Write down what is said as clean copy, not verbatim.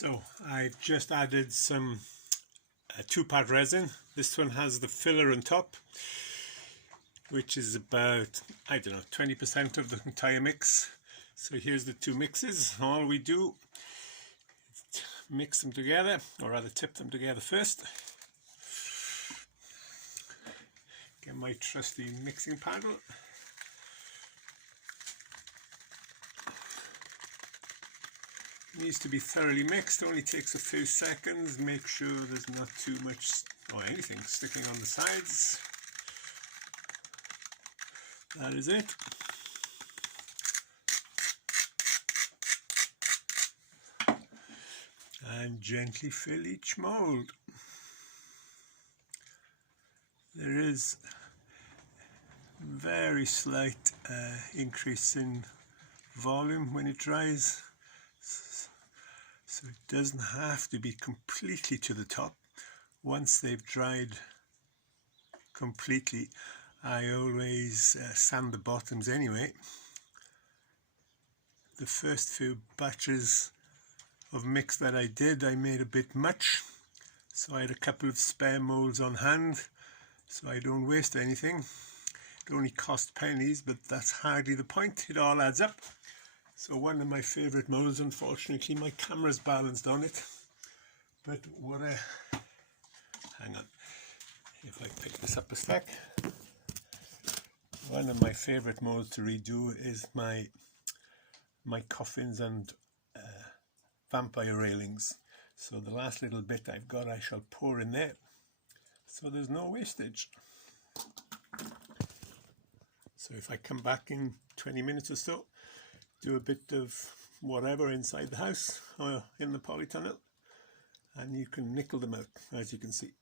So I've just added some two-part resin. This one has the filler on top, which is about, I don't know, 20% of the entire mix. So here's the two mixes. All we do is mix them together, or rather tip them together first. Get my trusty mixing paddle. Needs to be thoroughly mixed, only takes a few seconds. Make sure there's not too much or anything sticking on the sides. That is it. And gently fill each mould. There is very slight increase in volume when it dries. So it doesn't have to be completely to the top. Once they've dried completely, I always sand the bottoms anyway. The first few batches of mix that I did, I made a bit much. So I had a couple of spare molds on hand, so I don't waste anything. It only cost pennies, but that's hardly the point. It all adds up. So one of my favourite molds, unfortunately my camera's balanced on it, but what a, hang on, if I pick this up a sec, one of my favourite molds to redo is my coffins and vampire railings. So the last little bit I've got I shall pour in there, so there's no wastage. So if I come back in 20 minutes or so, do a bit of whatever inside the house or in the polytunnel, and you can nickel them out, as you can see.